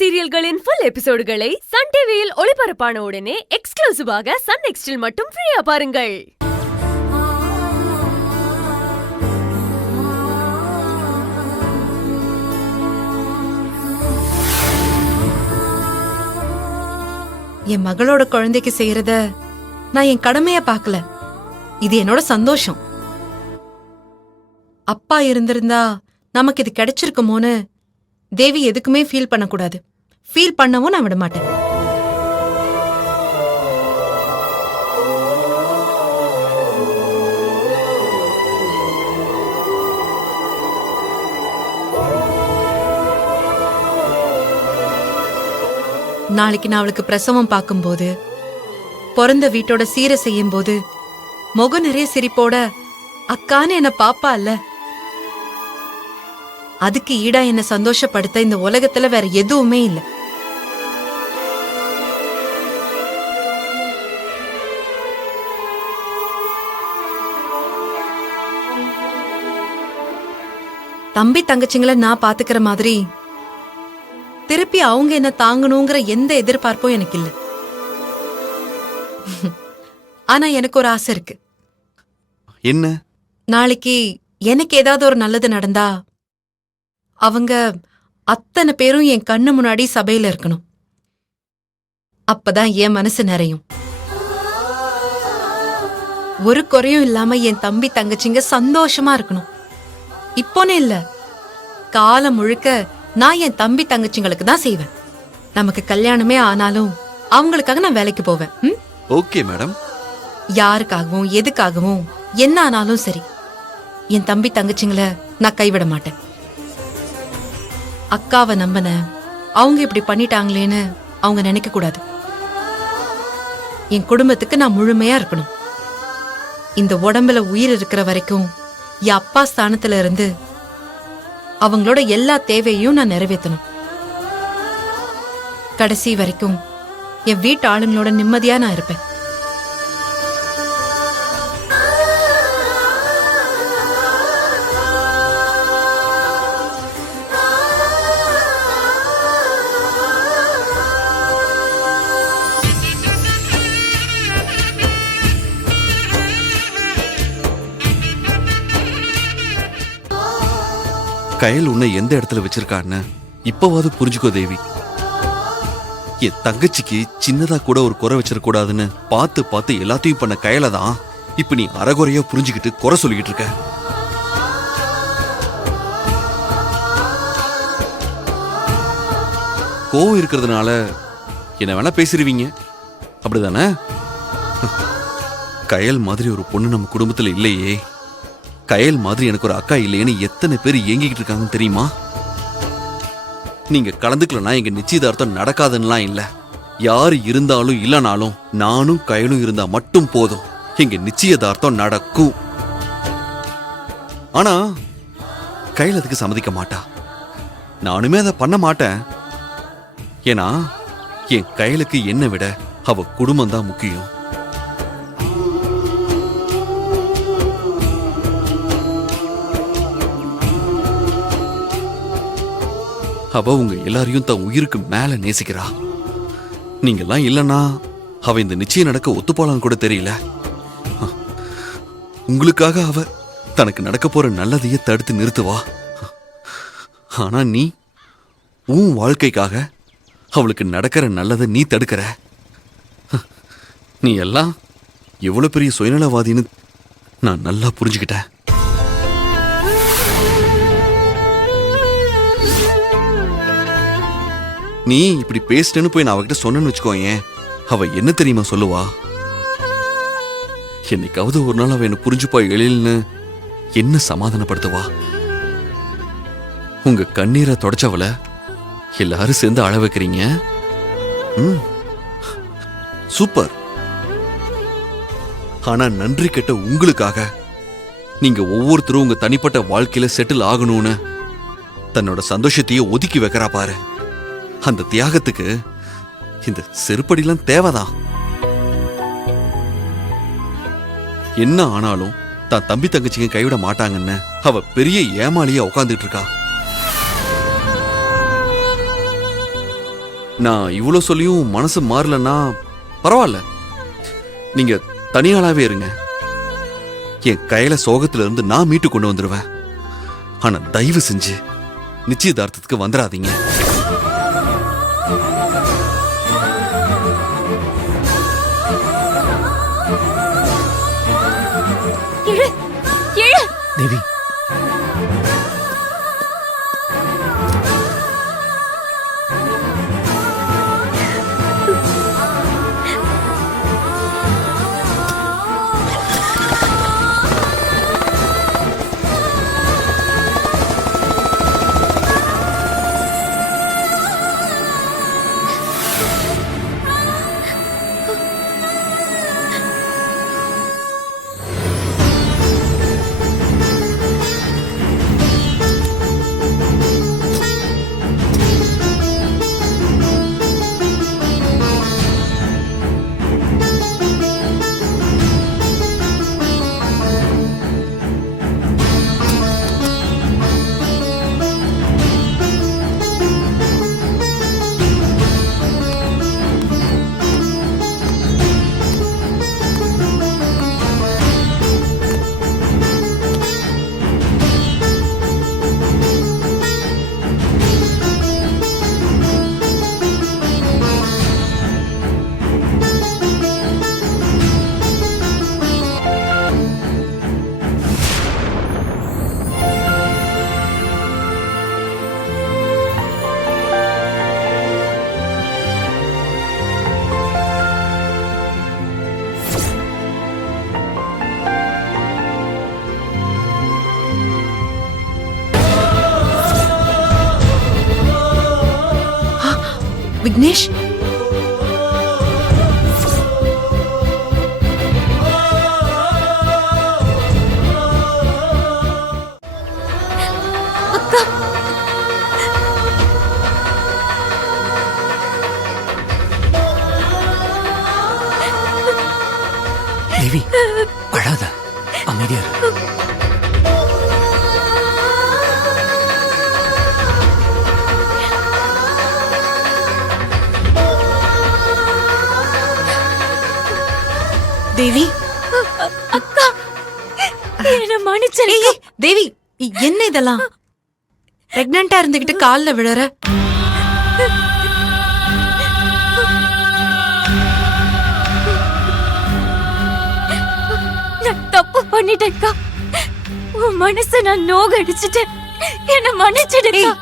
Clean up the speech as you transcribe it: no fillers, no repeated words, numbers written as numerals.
சீரியல்களின் full எபிசோடுகளை Sun டிவியில் ஒளிபரப்பான உடனே எக்ஸ்க்ளூசிவாக சன் நெக்ஸ்டில் மட்டும் ஃப்ரீயா பாருங்கள். என் மகளோட குழந்தைக்கு செய்யறத நான் என் கடமைய பார்க்கல. இது என்னோட சந்தோஷம். அப்பா இருந்திருந்தா நமக்கு இது கிடைச்சிருக்குமோன்னு தேவி எதுக்குமே ஃபீல் பண்ணக்கூடாது. ஃபீல் பண்ணவும் நான் விட மாட்டேன். நாளைக்கு நான் அவளுக்கு பிரசவம் பார்க்கும்போது, பிறந்த வீட்டோட சீரை செய்யும் போது முகம் நிறைய சிரிப்போட அக்கான்னு என்ன பாப்பா இல்ல, அதுக்கு ஈடா என்ன சந்தோஷப்படுத்த இந்த உலகத்துல வேற எதுவுமே இல்ல. தம்பி தங்கச்சிங்களை நான் பாத்துக்கிற மாதிரி திருப்பி அவங்க என்ன தாங்கணுங்கிற எந்த எதிர்பார்ப்பும் எனக்கு இல்ல. ஆனா எனக்கு ஒரு ஆசை இருக்கு. என்ன? நாளைக்கு எனக்கு ஏதாவது ஒரு நல்லது நடந்தா அவங்க அத்தனை பேரும் என் கண்ணு முன்னாடி சபையில இருக்கணும். அப்பதான் என் மனசு நிறையும். ஒரு குறையும் இல்லாம என் தம்பி தங்கச்சிங்க சந்தோஷமா இருக்கணும். இப்போனே இல்ல, காலம் முழுக்க நான் என் தம்பி தங்கச்சிங்களுக்கு தான் செய்வேன். நமக்கு கல்யாணமே ஆனாலும் அவங்களுக்காக நான் வேலைக்கு போவேன். Okay madam. யாருக்காகவும் எதுக்காகவும் என்ன ஆனாலும் சரி, என் தம்பி தங்கச்சிங்களை நான் கைவிட மாட்டேன். அக்காவை நம்பின அவங்க இப்படி பண்ணிட்டாங்களேன்னு அவங்க நினைக்க கூடாது. என் குடும்பத்துக்கு நான் முழுமையா இருக்கணும். இந்த உடம்புல உயிர் இருக்கிற வரைக்கும் என் அப்பா ஸ்தானத்துல இருந்து அவங்களோட எல்லா தேவையும் நான் நிறைவேற்றணும். கடைசி வரைக்கும் என் வீட்டு ஆளுங்களோட நிம்மதியா நான் இருப்பேன். கயல் உன்னை எந்த இடத்துல வச்சிருக்கான்னு இப்பவாது புரிஞ்சுக்கோ தேவி. என் தங்கச்சிக்கு சின்னதா கூட ஒரு குறை வச்சிடக்கூடாதுன்னு பார்த்து பார்த்து எல்லாத்தையும் பண்ண கயலை தான் இப்ப நீ அறகுறையா புரிஞ்சுக்கிட்டு குறை சொல்லிக்கிட்டு இருக்க. கோவம் இருக்கிறதுனால என்ன வேணா பேசிடுவீங்க, அப்படிதானே? கயல் மாதிரி ஒரு பொண்ணு நம்ம குடும்பத்துல இல்லையே. கயல் மாதிரி எனக்கு ஒரு அக்கா இல்லையேன்னு எத்தனை பேர் ஏங்கிக்கிட்டு இருக்காங்கன்னு தெரியுமா? நீங்க கலந்துக்கலனா எங்க நிச்சயதார்த்தம் நடக்காதுன்னுலாம் இல்ல. யாரு இருந்தாலும் இல்லனாலும் நானும் கயலும் இருந்தா மட்டும் போதும், எங்க நிச்சயதார்த்தம் நடக்கும். ஆனா கயல் அதுக்கு சம்மதிக்க மாட்டா. நானுமே அதை பண்ண மாட்டேன். ஏன்னா என் கயலுக்கு என்னை விட அவ குடும்பம் தான் முக்கியம். அவ உங்க எல்லாரையும் தன் உயிருக்கு மேல நேசிக்கிறா. நீங்கெல்லாம் இல்லனா அவ இந்த நிச்சயம் நடக்க ஒத்துப்பாளான்னு கூட தெரியல. உங்களுக்காக அவ தனக்கு நடக்க போற நல்லதையே தடுத்து நிறுத்துவா. ஆனா நீ உன் வாழ்க்கைக்காக அவளுக்கு நடக்கிற நல்லதை நீ தடுக்கிற. நீ எல்லாம் எவ்வளவு பெரிய சுயநலவாதின்னு நான் நல்லா புரிஞ்சுக்கிட்டேன். நீ இப்படி பேசிட்டேன்னு போய் நான் அவகிட்ட சொன்னேன்னு வச்சுக்கோயேன், அவ என்ன தெரியுமா சொல்லுவா? என்னைக்காவது ஒரு நாள் அவ என்ன புரிஞ்சுப்பா எழில்னு என்ன சமாதானப்படுத்துவா? உங்க கண்ணீரை தொடச்சவள எல்லாரும் சேர்ந்து அழ வைக்கிறீங்க. சூப்பர். ஆனா நன்றி கெட்ட உங்களுக்காக நீங்க ஒவ்வொருத்தரும் உங்க தனிப்பட்ட வாழ்க்கையில செட்டில் ஆகணும்னு தன்னோட சந்தோஷத்தையே ஒதுக்கி வைக்கிறா பாரு. அந்த தியாகத்துக்கு இந்த செருப்படிலாம் தேவைதான். என்ன ஆனாலும் தான் தம்பி தங்கச்சிங்க கைவிட மாட்டாங்கன்னு அவ பெரிய ஏமாளியா உட்கார்ந்துட்டு இருக்கா. நான் இவ்வளவு சொல்லியும் மனசு மாறலன்னா பரவாயில்ல, நீங்க தனியாளாவே இருங்க. என் கையில சோகத்துல இருந்து நான் மீட்டு கொண்டு வந்துருவேன். ஆனா தயவு செஞ்சு நிச்சயதார்த்தத்துக்கு வந்துடாதீங்க. எழு எழு. தேவி, விக்னேஷ், தேவி அழாத, அமைதியா இரு. தேவி, அக்கா, என்ன மன்னிச்சிரு. ஏய், ஏய், தேவி, என்ன இதெல்லாம்? பிரெக்னண்டா இருந்துகிட்டு கால்ல விழற. நான் தப்பு பண்ணிட்டேன்க்கா. உன் மனசை நான் நோக அடிச்சிட்டேன். என்ன மன்னிச்சிடுக்கா.